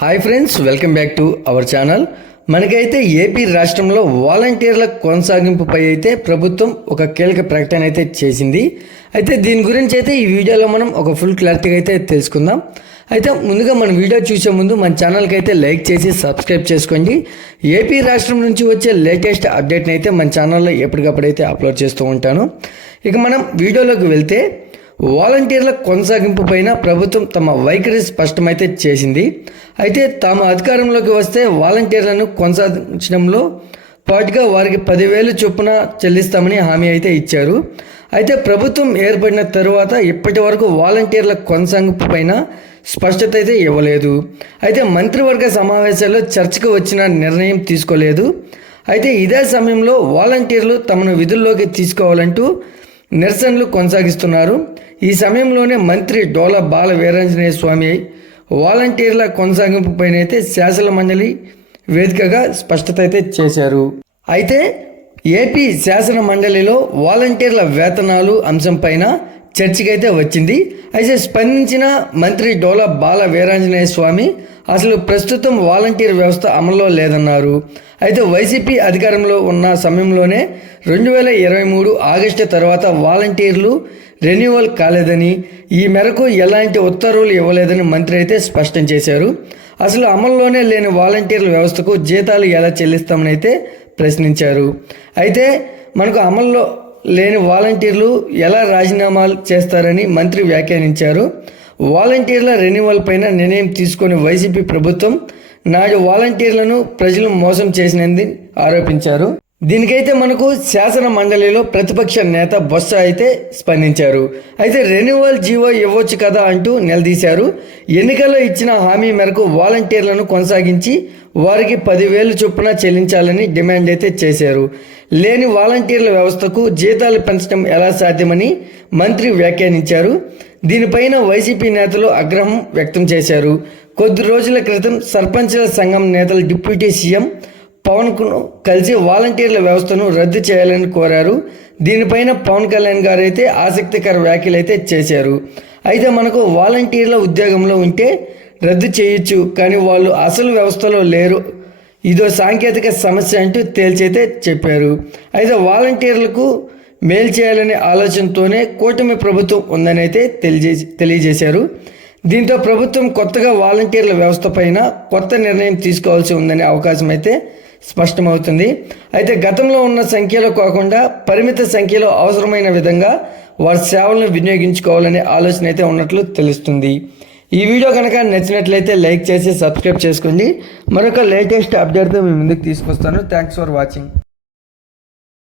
Hi friends, welcome back to our channel. మనకైతే AP రాష్ట్రంలో వాలంటీర్ల కొనసాగింపుపై అయితే ప్రభుత్వం ఒక కీలక ప్రకటన అయితే చేసింది. అయితే దీని గురించి అయితే ఈ వీడియోలో మనం ఒక ఫుల్ క్లారిటీగా అయితే తెలుసుకుందాం. అయితే ముందుగా మన వీడియో చూసే ముందు మన ఛానల్కి అయితే లైక్ చేసి సబ్స్క్రైబ్ చేసుకోండి. ఏపీ రాష్ట్రం నుంచి వచ్చే లేటెస్ట్ అప్డేట్ని అయితే మన ఛానల్లో ఎప్పటికప్పుడైతే అప్లోడ్ చేస్తూ ఉంటాను. ఇక మనం వీడియోలోకి వెళ్తే వాలంటీర్ల కొనసాగింపు పైన ప్రభుత్వం తమ వైఖరి స్పష్టమైతే చేసింది. అయితే తాము అధికారంలోకి వస్తే వాలంటీర్లను కొనసాగించడంలో పాటుగా వారికి 10,000 చొప్పున చెల్లిస్తామని హామీ అయితే ఇచ్చారు. అయితే ప్రభుత్వం ఏర్పడిన తరువాత ఇప్పటి వరకు వాలంటీర్ల కొనసాగింపు పైన స్పష్టత అయితే ఇవ్వలేదు. అయితే మంత్రివర్గ సమావేశాల్లో చర్చకు వచ్చిన నిర్ణయం తీసుకోలేదు. అయితే ఇదే సమయంలో వాలంటీర్లు తమను విధుల్లోకి తీసుకోవాలంటూ నిరసనలు కొనసాగిస్తున్నారు. ఈ సమయంలోనే మంత్రి డోలా బాల వీరాంజనేయ స్వామి వాలంటీర్ల కొనసాగింపు పైన అయితే శాసన మండలి వేదికగా స్పష్టత అయితే చేశారు. అయితే ఏపీ శాసన మండలిలో వాలంటీర్ల వేతనాలు అంశం పైన చర్చకైతే వచ్చింది. అయితే స్పందించిన మంత్రి డోలా బాల వీరాంజనేయ స్వామి అసలు ప్రస్తుతం వాలంటీర్ వ్యవస్థ అమల్లో లేదన్నారు. అయితే వైసీపీ అధికారంలో ఉన్న సమయంలోనే 2023 ఆగస్టు తర్వాత వాలంటీర్లు రెన్యువల్ కాలేదని, ఈ మేరకు ఎలాంటి ఉత్తర్వులు ఇవ్వలేదని మంత్రి అయితే స్పష్టం చేశారు. అసలు అమల్లోనే లేని వాలంటీర్ల వ్యవస్థకు జీతాలు ఎలా చెల్లిస్తామని అయితే ప్రశ్నించారు. అయితే మనకు అమల్లో లేని వాలంటీర్లు ఎలా రాజీనామాలు చేస్తారని మంత్రి వ్యాఖ్యానించారు. వాలంటీర్ల రెన్యువల్ పైన నిర్ణయం తీసుకుని వైసీపీ ప్రభుత్వం నాడు వాలంటీర్లను ప్రజలు మోసం చేసినది ఆరోపించారు. దీనికైతే మనకు శాసన మండలిలో ప్రతిపక్ష నేత బొత్స అయితే స్పందించారు. అయితే రెన్యువల్ జీవో ఇవ్వచ్చు కదా అంటూ నిలదీశారు. ఎన్నికల్లో ఇచ్చిన హామీ మేరకు వాలంటీర్లను కొనసాగించి వారికి 10,000 చొప్పున చెల్లించాలని డిమాండ్ అయితే చేశారు. లేని వాలంటీర్ల వ్యవస్థకు జీతాలు పెంచడం ఎలా సాధ్యమని మంత్రి వ్యాఖ్యానించారు. దీనిపైన వైసీపీ నేతలు ఆగ్రహం వ్యక్తం చేశారు. కొద్ది రోజుల క్రితం సర్పంచ్ల సంఘం నేతలు డిప్యూటీ సీఎం పవన్కు కలిసి వాలంటీర్ల వ్యవస్థను రద్దు చేయాలని కోరారు. దీనిపైన పవన్ కళ్యాణ్ గారు అయితే ఆసక్తికర వ్యాఖ్యలు అయితే చేశారు. అయితే మనకు వాలంటీర్ల ఉద్యోగంలో ఉంటే రద్దు చేయొచ్చు, కానీ వాళ్ళు అసలు వ్యవస్థలో లేరు, ఇదో సాంకేతిక సమస్య అంటూ తేల్చైతే చెప్పారు. అయితే వాలంటీర్లకు మేలు చేయాలనే ఆలోచనతోనే కూటమి ప్రభుత్వం ఉందని అయితే తెలియజేశారు. దీంతో ప్రభుత్వం కొత్తగా వాలంటీర్ల వ్యవస్థ పైన కొత్త నిర్ణయం తీసుకోవాల్సి ఉందనే అవకాశం అయితే స్పష్టమవుతుంది. అయితే గతంలో ఉన్న సంఖ్యలో కాకుండా పరిమిత సంఖ్యలో అవసరమైన విధంగా వారి సేవలను వినియోగించుకోవాలనే ఆలోచన అయితే ఉన్నట్లు తెలుస్తుంది. ఈ వీడియో కనుక నచ్చినట్లయితే లైక్ చేసి సబ్స్క్రైబ్ చేసుకోండి. మరొక లేటెస్ట్ అప్డేట్తో మీ ముందుకు తీసుకొస్తాను. Thanks for watching.